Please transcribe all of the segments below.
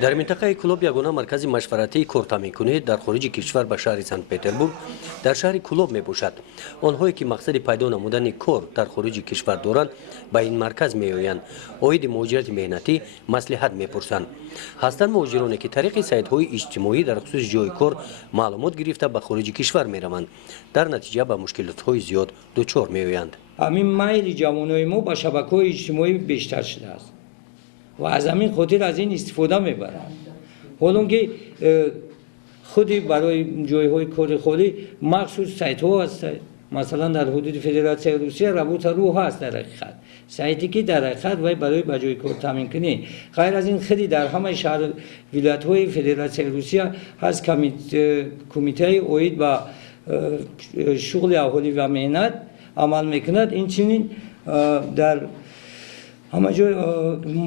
در منطقه کلوب یگانه مرکز مشورتی کورتامینکنی در خارج کشور به شهر سنت پتربورگ در شهر کلوب می باشد. آنهایی که مقصد پیدا نمودن کار در خارج کشور دارند به این مرکز می آیند. عاید مهاجرت مهنتی مصلحت می پرسند. هستند مهاجرانی که طریق سایت‌های اجتماعی در خصوص جای کار معلومات گرفته به خارج کشور می روند. در نتیجه به مشکلات‌های زیاد دچار می آیند. همین میل جوانای ما با شبکه‌های اجتماعی بیشتر شده است و از همین خاطر از این استفاده میبرند. حالا که خودی برای جایهای کار خودی مخصوص سایت ها هست، مثلا در حدود فدراسیون روسیه رابطه رو هست در حقیقت سایتی که در حقیقت وای برای بجای کار تامین کنی. غیر از این خیلی در همه شهر ولایت های فدراسیون روسیه هست کمیته اوید با شغل اهالی و مهنت عمل میکند. این چنین در همه جای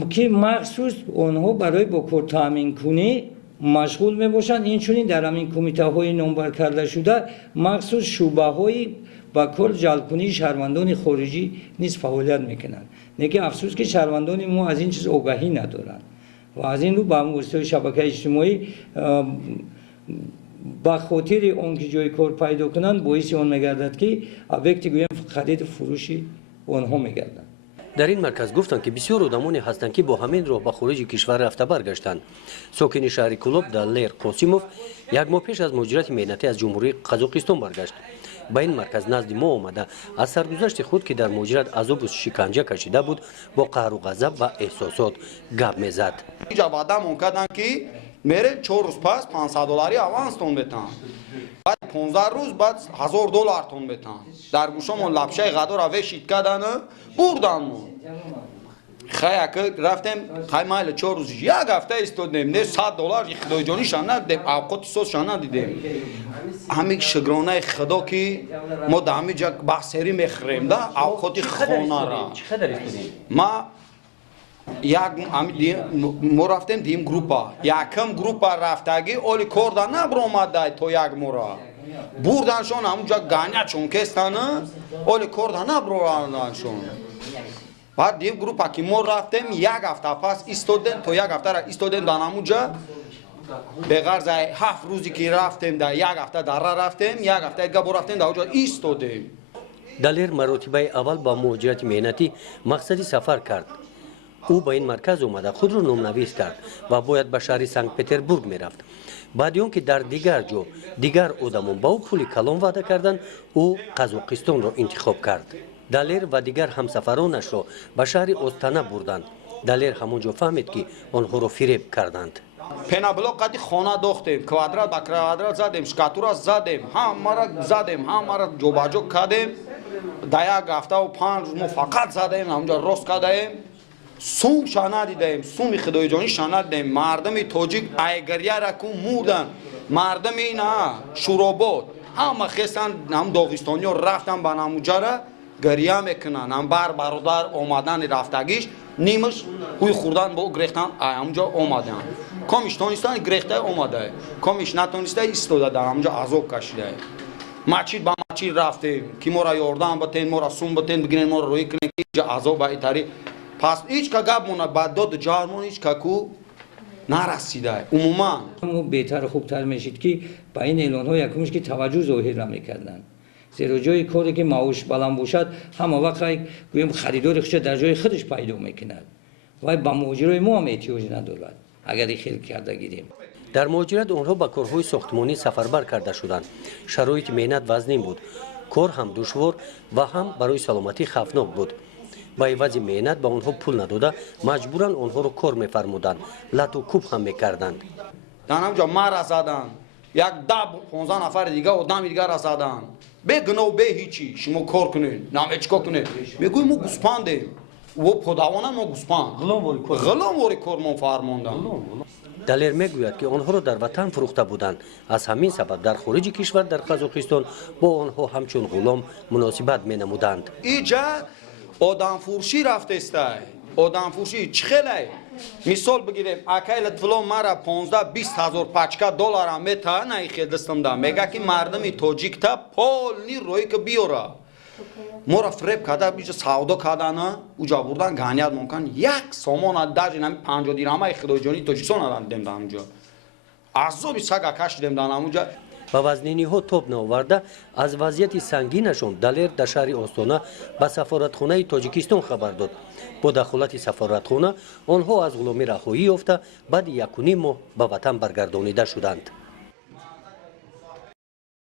که مخصوص آنها برای با کار تامین کنی مشغول می باشند. این چنین در همین کمیته های نامبر کرده شده مخصوص شعبه های با کار جلب کنی شهروندان خارجی نیز فعالیت میکنند. نگه افسوس که شهروندان ما از این چیز آگاهی ندارند و از این رو با واسطه شبکه اجتماعی با خاطر آنکه جای کار پیدا کنند باعث آن میگردد که وقتی گویم خرید فروشی آنها میگردند. در این مرکز گفتند که بسیار آدمانی هستند که با همین راه به خارج کشور رفته برگشتند. ساکن شهر کلوب دالر قاسیموف یک ماه پیش از مهاجرت مهنتی از جمهوری قزاقستان برگشت. به این مرکز نزد ما آمده از سرگذشت خود که در مهاجرت عذاب و شکنجه کشیده بود با قهر و غضب و احساسات گپ میزد. اینجا وعده کردن که میره 4 روز پس $500 آوانس تون بدن. بعد 15 روز بعد $1000 تون بدن. در گوشمون لبشه غدار وشید کردن بردن. خیلی که رفتیم خیلی 4 روز یک هفته استودیم نه $100 خدای جانی شان ندیدیم اوقات سوز شان ندیدیم. همین شگرانه خدا که ما دامی جا بحثری میخریم ده اوقات خانه را ما یک ما رفتیم دیم گروپا یکم گروپا رفتگی اولی کاردا نبرآمد تو یک مورا بردنشون همونجا گانیا چون کستانه اولی کاردا نبرآمدشون. بعد دیم گروپا که ما رفتیم یک هفته پس استودن تو یک هفته را استودن دان همونجا به غرض 7 روزی که رفتیم در یک هفته در رفتیم یک هفته دیگه رفتیم در اونجا استودیم. دلیر مرتبه اول با مهاجرت مهنتی مقصدی سفر کرد. او به این مرکز اومده خود رو نامنویس کرد و باید به شهر سنت پتربورگ میرفت. بعد اون که در دیگر جو دیگر آدمون با او پول کلان وعده کردن او قزاقستان رو انتخاب کرد. دلیر و دیگر همسفرانش رو به شهر استانه بردند. دلیر همونجا فهمید که آنها رو فریب کردند. پنابلوک قدی خانه داختیم کوادرات با کوادرات زدیم شکاتورا زدیم همه را زدیم همه را جوباجو کردیم در یک هفته و 5 روز ما فقط زدیم همونجا راست کردیم سوم شانه دیدیم سوم خدای جانی شانه دیدیم. مردم تاجیک ایگریه را کو مردن مردم اینا شورابات همه خستن هم داغستانی ها رفتن به نموجه را گریه میکنن هم برادر آمدن رفتگیش نیمش کوی خوردن با گریختن همونجا آمدن کمیش تونستن گریخته آمده کمیش نتونسته ایستاده در همونجا عذاب کشیده. مچید با مچید رفتیم که ما را یاردن بتین ما را سون بتین بگیرین ما را روی کنین که عذاب با ایتاری پس هیچ که گپ مونه بعد داد جارمون هیچ که کو نرسیده. عموما بهتر خوبتر میشید که با این اعلان ها یکمش که توجه ظاهر نمیکردن. زیرا جای کاری که معاش بلند باشد همه وقت گویم خریدار خودش در جای خودش پیدا میکند و با مهاجرای ما هم احتیاج ندارد اگر خیلی کرده گیریم. در مهاجرت آنها به کارهای ساختمانی سفربر کرده شدند. شرایط مهنت وزنین بود. کار هم دشوار و هم برای سلامتی خطرناک بود. با عوض مهنت به آنها پول نداده مجبورن آنها رو کار میفرمودند. لط و کوب هم میکردند. در همونجا مرا زدن یک 10-15 نفر دیگه آدم دیگه را زدن به گناه به هیچی شما کار کنین نام چیکار کنین میگویم ما گوسپندیم و پدوانان ما گوسپند غلام واری کار ما فرماندن. دلیر میگوید که آنها را در وطن فروخته بودند. از همین سبب در خارج کشور در قزاقستان با آنها همچون غلام مناسبت مینمودند. اینجا آدم فروشی رفته است. آدم فروشی چخله مثال بگیریم اکیل فلان مرا 15-20 هزار پچکا دلار هم میته نه خیلی دستم دارم میگه که مردم تاجیک تا پول نی روی که بیاره моро фреб карда биҷа савдо кардана уҷа бурдан ганият мумкан як сомона даже нами 50 дирҳамаи худоиҷони тоҷикистон дем дар ҳамуҷа азоби сага кашидем дар ҳамуҷа. ба вазниниҳо тоб наоварда аз вазъияти сангинашон далер дар шаҳри остона ба сафоратхонаи тоҷикистон хабар дод. бо дахолати сафоратхона онҳо аз ғуломӣ раҳоӣ ёфта баъди 1.5 моҳ ба ватан баргардонида шуданд.